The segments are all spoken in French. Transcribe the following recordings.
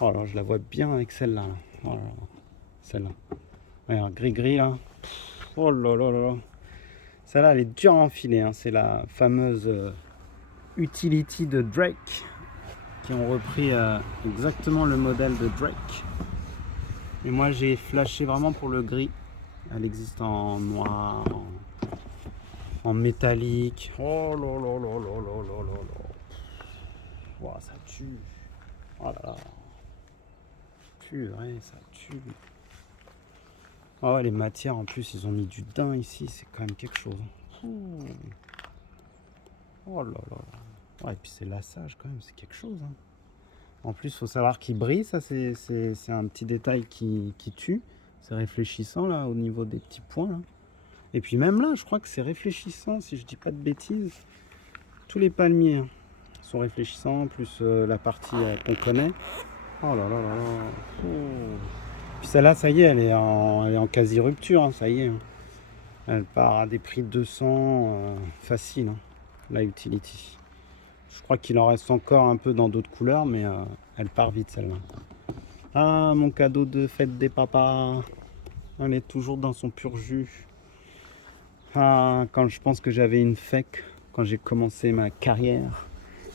Oh là, je la vois bien avec celle-là. Là. Oh là là. Celle-là. Regarde, gris-gris là. Oh là là là là. Celle-là, elle est dure à enfiler. Hein. C'est la fameuse Utility de Drake. Qui ont repris exactement le modèle de Drake. Et moi, j'ai flashé vraiment pour le gris. Elle existe en noir, en métallique. Oh là là là là là là là là. Wow, ça tue. Oh là là. Purée, ça tue. Ah ouais, les matières en plus, ils ont mis du daim ici, c'est quand même quelque chose. Ouh. Oh là là. Ouais, et puis c'est lassage quand même, c'est quelque chose. Hein. En plus, il faut savoir qu'il brille, ça c'est un petit détail qui tue. C'est réfléchissant là au niveau des petits points là. Et puis même là, je crois que c'est réfléchissant, si je dis pas de bêtises. Tous les palmiers hein, sont réfléchissants, plus la partie qu'on connaît. Oh là là là là. Oh. Puis celle-là, ça y est, elle est en quasi-rupture, hein, ça y est. Hein. Elle part à des prix de 200 facile, hein, la Utility. Je crois qu'il en reste encore un peu dans d'autres couleurs, mais elle part vite celle-là. Ah, mon cadeau de fête des papas. Elle est toujours dans son pur jus. Ah, quand je pense que j'avais une fake quand j'ai commencé ma carrière.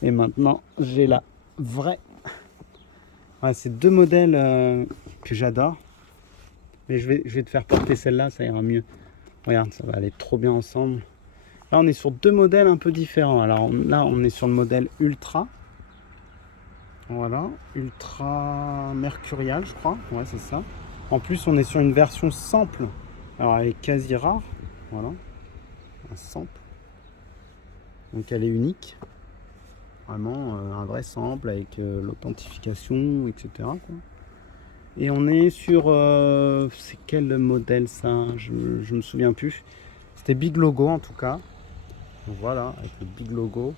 Et maintenant, j'ai la vraie. Ouais, c'est deux modèles que j'adore. Mais je vais te faire porter celle-là, ça ira mieux. Regarde, ça va aller trop bien ensemble. Là, on est sur deux modèles un peu différents. Alors là, on est sur le modèle Ultra. Voilà, Ultra Mercurial, je crois. Ouais, c'est ça. En plus, on est sur une version sample. Alors, elle est quasi rare. Voilà, un sample. Donc, elle est unique. Vraiment un vrai sample avec l'authentification, etc. Quoi. Et on est sur... c'est quel modèle ça? Je me souviens plus. C'était Big Logo en tout cas. Donc voilà, avec le Big Logo.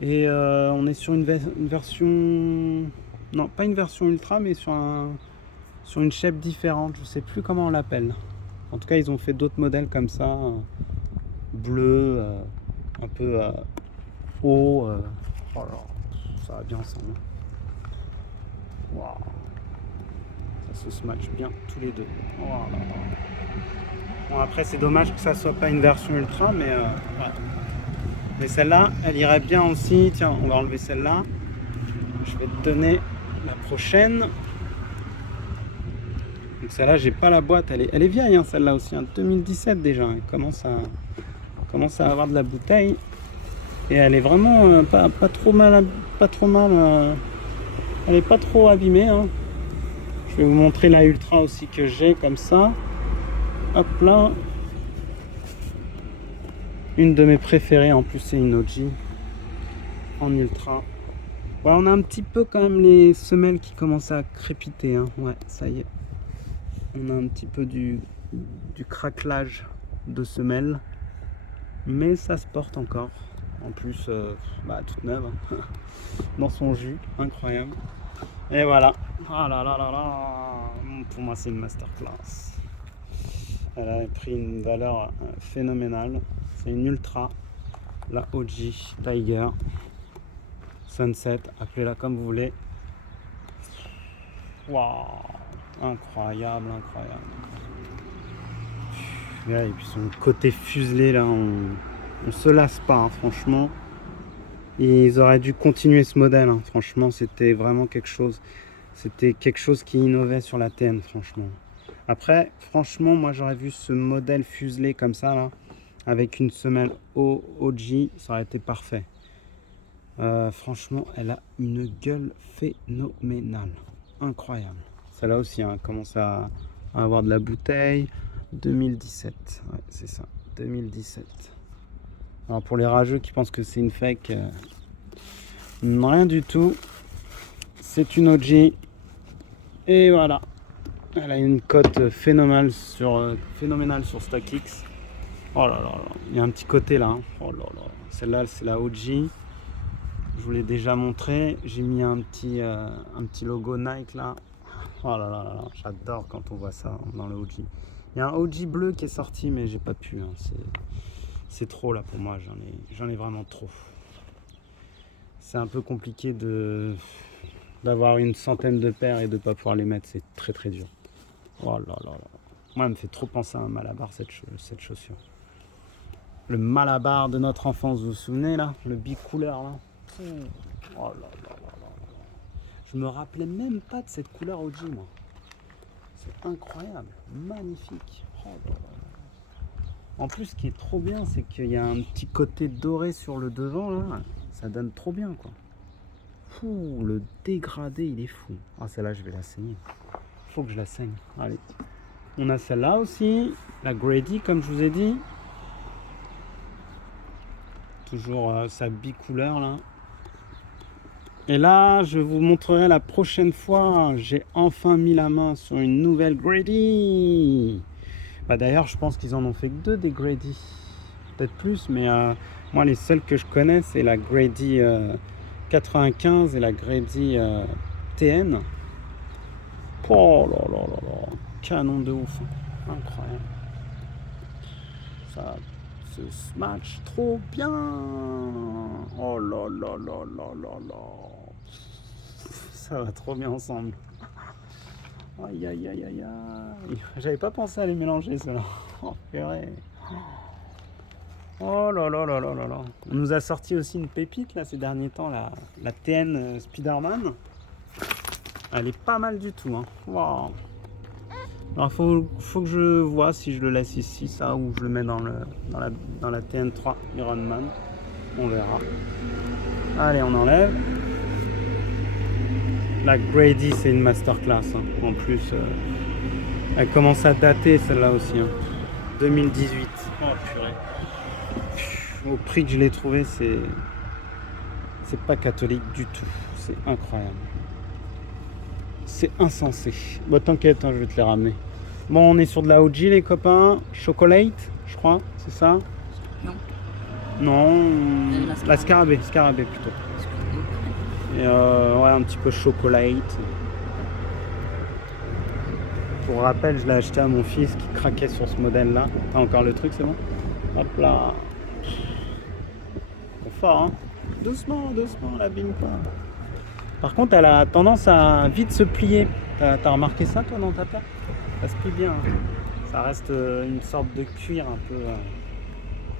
Et on est sur une version... Non, pas une version ultra, mais sur une shape différente. Je sais plus comment on l'appelle. En tout cas, ils ont fait d'autres modèles comme ça. Bleu, un peu haut. Oh là, ça va bien ensemble. Waouh. Ça se match bien tous les deux. Oh là là. Bon, après, c'est dommage que ça soit pas une version ultra, mais ouais. Mais celle-là, elle irait bien aussi. Tiens, on va enlever celle-là. Je vais te donner la prochaine. Donc celle-là, j'ai pas la boîte. Elle est vieille, hein, celle-là aussi. Hein, 2017 déjà. Elle commence à avoir de la bouteille. Et elle est vraiment pas trop mal. Pas trop mal. Elle est pas trop abîmée. Hein. Je vais vous montrer la Ultra aussi que j'ai comme ça. Hop là. Une de mes préférées. En plus, c'est une OG en Ultra. Ouais, on a un petit peu quand même les semelles qui commencent à crépiter. Hein. Ouais, ça y est. On a un petit peu du craquelage de semelles. Mais ça se porte encore. En plus, toute neuve. Hein. Dans son jus. Incroyable. Et voilà. Ah là là là là. Pour moi, c'est une masterclass. Elle a pris une valeur phénoménale. C'est une ultra. La OG Tiger. Sunset. Appelez-la comme vous voulez. Waouh. Incroyable, incroyable. Ouais, et puis son côté fuselé là, on se lasse pas, hein, franchement. Ils auraient dû continuer ce modèle, hein, franchement, c'était vraiment quelque chose. C'était quelque chose qui innovait sur la TN, franchement. Après, franchement, moi j'aurais vu ce modèle fuselé comme ça, là, avec une semelle OG, ça aurait été parfait. Franchement, elle a une gueule phénoménale. Incroyable. Celle-là aussi, hein, commence à avoir de la bouteille. 2017, ouais, c'est ça, 2017. Alors pour les rageux qui pensent que c'est une fake, rien du tout. C'est une OG. Et voilà. Elle a une cote phénoménale sur StockX. Oh là là là. Il y a un petit côté là. Hein. Oh là là. Celle-là, c'est la OG. Je vous l'ai déjà montré. J'ai mis un petit logo Nike là. Oh là là là. J'adore quand on voit ça dans le OG. Il y a un OG bleu qui est sorti, mais j'ai pas pu. Hein. C'est trop là pour moi. J'en ai vraiment trop. C'est un peu compliqué D'avoir une centaine de paires et de ne pas pouvoir les mettre, c'est très très dur. Oh là là là. Moi, elle me fait trop penser à un Malabar, cette chaussure. Le Malabar de notre enfance, vous vous souvenez là? Le bicouleur là. Oh là là là là. Je me rappelais même pas de cette couleur OG, moi. C'est incroyable, magnifique. Oh là là là. En plus, ce qui est trop bien, c'est qu'il y a un petit côté doré sur le devant là. Ça donne trop bien quoi. Fou, le dégradé, il est fou. Ah, celle-là, je vais la saigner. Faut que je la saigne. Allez. On a celle-là aussi, la Grady, comme je vous ai dit. Toujours sa bicouleur là. Et là, je vous montrerai la prochaine fois. J'ai enfin mis la main sur une nouvelle Grady. Bah, d'ailleurs, je pense qu'ils en ont fait que 2 des Grady. Peut-être plus, mais moi, les seules que je connais, c'est la Grady 95 et la Grady TN. Oh là là là là, canon de ouf, incroyable. Ça se match trop bien. Oh là là là là là là. Ça va trop bien ensemble. Aïe aïe aïe aïe aïe. J'avais pas pensé à les mélanger ceux-là. Oh purée. Oh là là là là là là. On nous a sorti aussi une pépite là ces derniers temps, la TN Spider-Man. Elle est pas mal du tout. Hein. Wow. Alors faut que je vois si je le laisse ici, ça, ou je le mets dans la TN3 Iron Man. On verra. Allez, on enlève. La Grady, c'est une masterclass. Hein. En plus, elle commence à dater celle-là aussi. Hein. 2018. Oh purée. Au prix que je l'ai trouvé, c'est pas catholique du tout. C'est incroyable. C'est insensé. Bon, t'inquiète, hein, je vais te les ramener. Bon, on est sur de la OG, les copains. Chocolate, je crois, c'est ça? Non. Non, la scarabée plutôt. Et ouais, un petit peu chocolate. Pour rappel, je l'ai acheté à mon fils qui craquait sur ce modèle-là. T'as encore le truc, c'est bon? Hop là. C'est fort, hein? Doucement, doucement, l'abîme pas. Par contre, elle a tendance à vite se plier. T'as remarqué ça, toi, dans ta paire? Ça se plie bien. Hein. Ça reste une sorte de cuir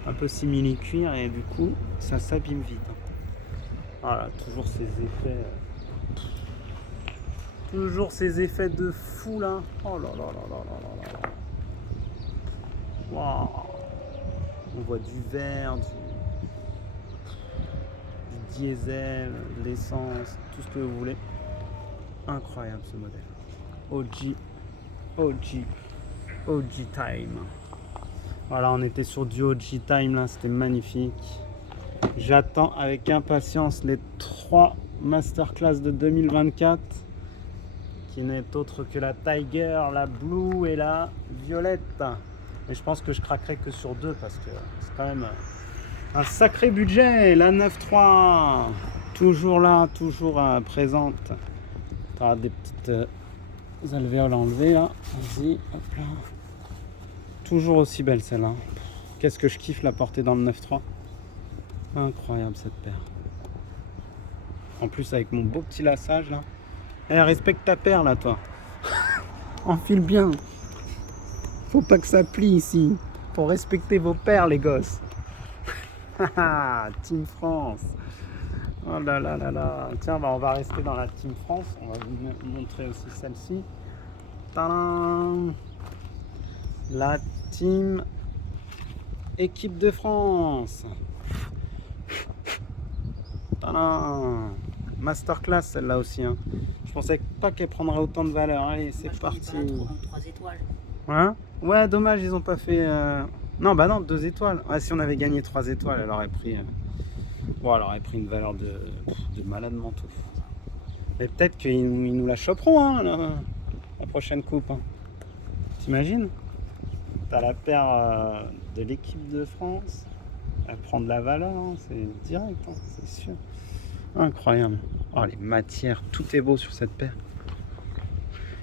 un peu simili-cuir et du coup, ça s'abîme vite. Hein. Voilà, toujours ces effets. Toujours ces effets de fou là. Oh là là là là là là là. Waouh. On voit du vert, du diesel, de l'essence, tout ce que vous voulez. Incroyable ce modèle. OG Time. Voilà, on était sur du OG Time là, c'était magnifique. J'attends avec impatience les 3 masterclass de 2024 qui n'est autre que la Tiger, la Blue et la Violette. Et je pense que je craquerai que sur 2 parce que c'est quand même un sacré budget. La 9.3 toujours là, toujours présente. Tu as des petites alvéoles enlevées là. Vas-y, hop là. Toujours aussi belle celle-là. Qu'est-ce que je kiffe la porter dans le 9.3. Incroyable cette paire. En plus avec mon beau petit lassage là. Eh, respecte ta paire là toi. Enfile bien. Faut pas que ça plie ici. Faut respecter vos paires les gosses. Team France. Oh là là là là. Tiens, bah on va rester dans la Team France. On va vous montrer aussi celle-ci. Tadam. La Team Équipe de France. Tadam. Masterclass celle-là aussi. Hein. Je pensais pas qu'elle prendrait autant de valeur. Allez, c'est parti. 3 étoiles. Hein? Ouais, dommage, ils ont pas fait. Non, bah non, 2 étoiles. Ouais, si on avait gagné 3 étoiles, elle aurait pris. Bon, elle aurait pris une valeur de malade manteau. Mais peut-être qu'ils nous la choperont, hein, la prochaine coupe. Hein. T'imagines? T'as la paire de l'équipe de France. Elle prend de la valeur, hein, c'est direct, hein, c'est sûr. Incroyable. Oh, les matières, tout est beau sur cette paire.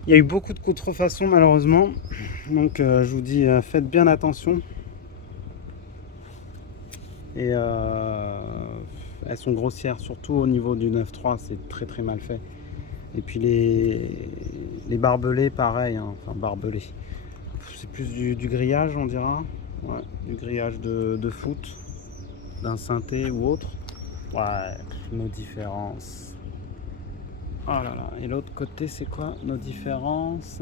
Il y a eu beaucoup de contrefaçons malheureusement. Donc je vous dis, faites bien attention. Et elles sont grossières, surtout au niveau du 9.3, c'est très très mal fait. Et puis les barbelés, pareil, hein. Enfin barbelés. C'est plus du grillage, on dira. Ouais, du grillage de foot, d'un synthé ou autre. Ouais, nos différences. Oh là là, et l'autre côté, c'est quoi nos différences?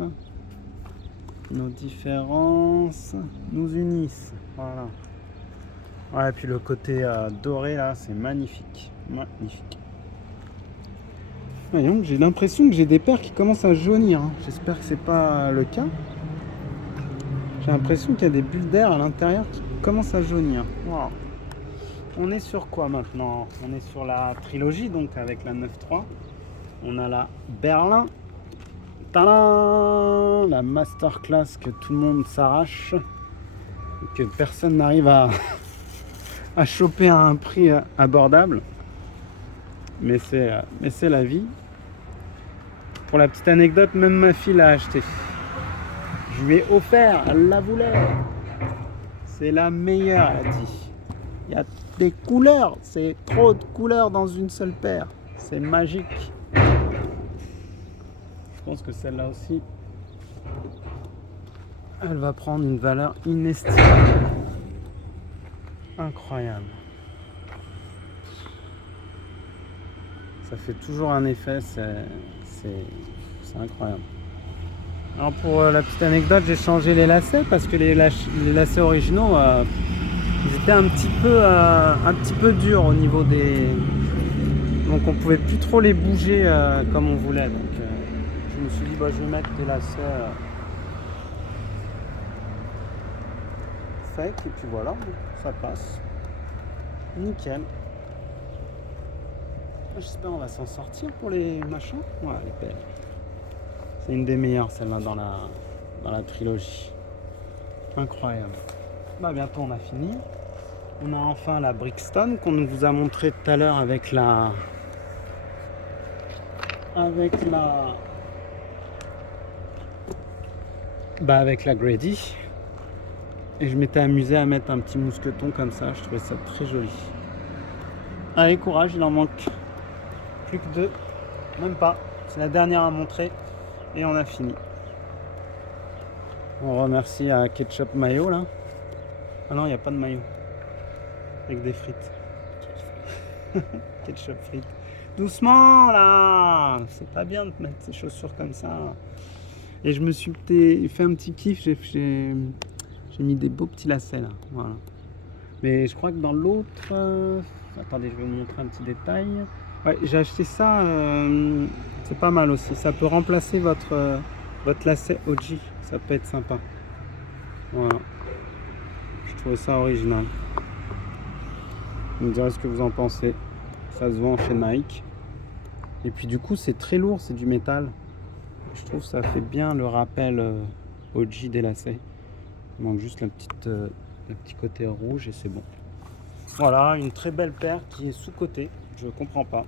Nos différences nous unissent. Voilà. Ouais, et puis le côté doré là, c'est magnifique. Magnifique. Ouais, donc j'ai l'impression que j'ai des paires qui commencent à jaunir, hein. J'espère que c'est pas le cas. J'ai l'impression qu'il y a des bulles d'air à l'intérieur qui commencent à jaunir. Wow. On est sur quoi maintenant? On est sur la trilogie, donc avec la 9.3. On a la Berlin. Tadam! La masterclass que tout le monde s'arrache. Que personne n'arrive à choper à un prix abordable. Mais c'est la vie. Pour la petite anecdote, même ma fille l'a acheté. Je lui ai offert, elle la voulait. C'est la meilleure, elle a dit. Il y a des couleurs, c'est trop de couleurs dans une seule paire. C'est magique. Je pense que celle-là aussi, elle va prendre une valeur inestimable. Incroyable. Ça fait toujours un effet, c'est incroyable. Alors pour la petite anecdote, j'ai changé les lacets parce que les lacets originaux, ils étaient un petit peu durs au niveau des... Donc on pouvait plus trop les bouger comme on voulait. Donc je me suis dit, je vais mettre des lacets fake et puis voilà, ça passe. Nickel. J'espère qu'on va s'en sortir pour les machins. Ouais, elle est belle. C'est une des meilleures, celle-là, dans la trilogie. Incroyable. Bientôt, on a fini. On a enfin la Brixton qu'on vous a montré tout à l'heure avec la Grady. Et je m'étais amusé à mettre un petit mousqueton comme ça. Je trouvais ça très joli. Allez, courage, il en manque plus que 2. Même pas. C'est la dernière à montrer. Et on a fini. On remercie à Ketchup Mayo là. Ah non, il n'y a pas de mayo. Avec des frites. Ketchup frites. Doucement là. C'est pas bien de mettre ces chaussures comme ça. Et je me suis fait un petit kiff. J'ai mis des beaux petits lacets là. Voilà. Mais je crois que dans l'autre... Attendez, je vais vous montrer un petit détail. Ouais, j'ai acheté ça. C'est pas mal aussi. Ça peut remplacer votre lacet OG. Ça peut être sympa. Voilà. Je trouve ça original. Vous me direz ce que vous en pensez. Ça se vend chez Nike. Et puis du coup, c'est très lourd. C'est du métal. Je trouve que ça fait bien le rappel OG des lacets. Il manque juste le petit côté rouge et c'est bon. Voilà, une très belle paire qui est sous-cotée. Je comprends pas.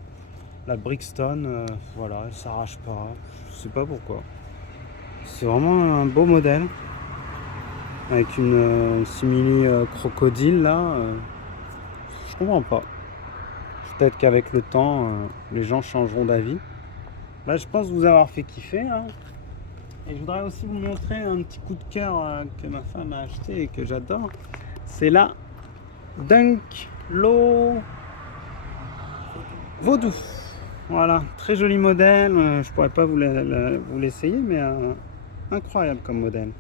La Brixton, voilà, elle s'arrache pas. Je sais pas pourquoi. C'est vraiment un beau modèle. Avec une simili crocodile là. Je comprends pas. Peut-être qu'avec le temps, les gens changeront d'avis. Là, je pense vous avoir fait kiffer. Hein. Et je voudrais aussi vous montrer un petit coup de cœur que ma femme a acheté et que j'adore. C'est la Dunk Low Vaudou. Voilà, très joli modèle. Je pourrais pas vous l'essayer, mais incroyable comme modèle.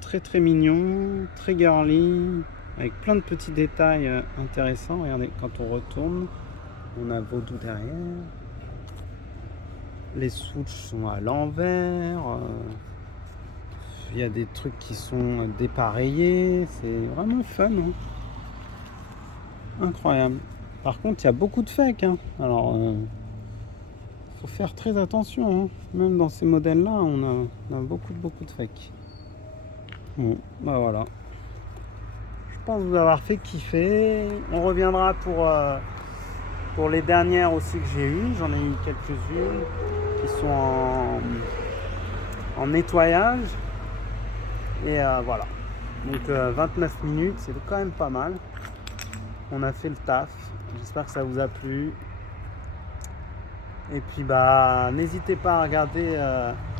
Très très mignon, très girly, avec plein de petits détails intéressants. Regardez, quand on retourne, on a Vaudou derrière. Les swoosh sont à l'envers. Il y a des trucs qui sont dépareillés. C'est vraiment fun. Hein. Incroyable. Par contre, il y a beaucoup de fake. Hein. Alors, faut faire très attention. Hein. Même dans ces modèles-là, on a beaucoup de fake. Bon, voilà. Je pense vous avoir fait kiffer. On reviendra pour les dernières aussi que j'ai eues. J'en ai eu quelques-unes qui sont en nettoyage. Et voilà. Donc 29 minutes, c'est quand même pas mal. On a fait le taf. J'espère que ça vous a plu. Et puis bah n'hésitez pas à regarder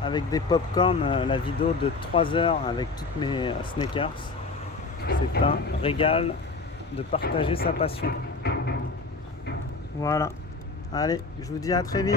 avec des pop-corn la vidéo de 3 heures avec toutes mes sneakers. C'est un régal de partager sa passion. Voilà. Allez, je vous dis à très vite.